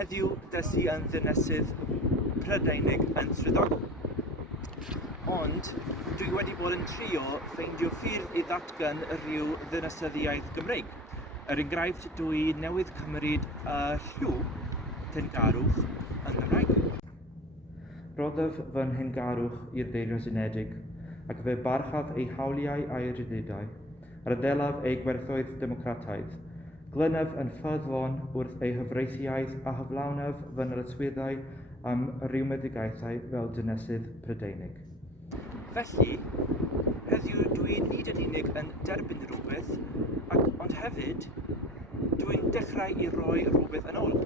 Heddiw, des i yn ddinesydd Prydeinig yn swyddogol. Ond dwi wedi bod yn trio ffeindio ffyrdd i ddatgan rhyw ddinasyddiaeth Gymreig. Enghraifft, dwi newydd cymryd lliw tengarwch yn Gymraeg. Roddaf fy'n hengarwch i'r Deyrnas Unedig, ac fe barchaf ei hawliau a'i rydydau, ar adelaf ei gwerthoedd democrataidd, glynaf yn ffyddlon wrth ei hyfreithiaeth a hyflawnaf fy'n yswyddau am rywmedigaethau fel dynesydd Prydeinig. Felly, heddiw dwi nid yn unig yn derbyn rhywbeth, ond hefyd dwi'n dechrau i roi rhywbeth yn ôl.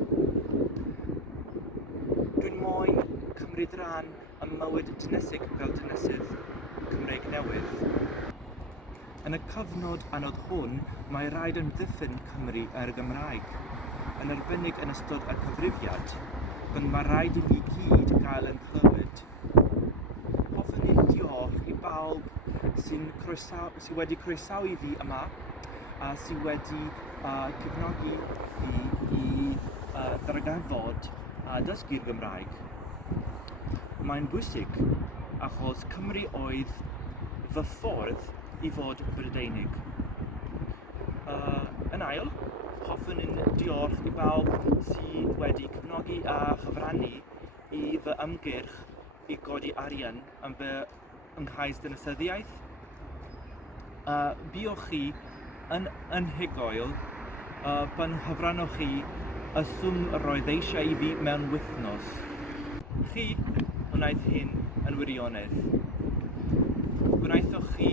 Dwi'n moyn cymryd rhan ym mywyd dynesig fel dynesydd Cymreig newydd. Yn y cyfnod anodd hwn, mae rhaid yn ddiffyn Cymru yr Gymraeg. Yn arbennig yn ystod y cyfrifiad, bydd mae rhaid i ni gyd gael yn clywed. Hoffwn i'n diolch i bawb sy'n wedi croesawu fi yma a sy'n wedi cefnogi i ddarganfod a dysgu'r Gymraeg. Mae'n bwysig achos Cymru oedd fy ffordd i fod Brydeinig. Yn ail, hoffwn i'n diolch i bawb sydd wedi cefnogi a chyfrannu i fy ymgyrch i godi arian am fy ynghais ddinasyddiaeth. Buwch chi yn anhygoel pan hyfrannwch chi y swm roedd eisiau i fi mewn wythnos. Chi wnaeth hyn yn wirionedd. Gwnaethoch chi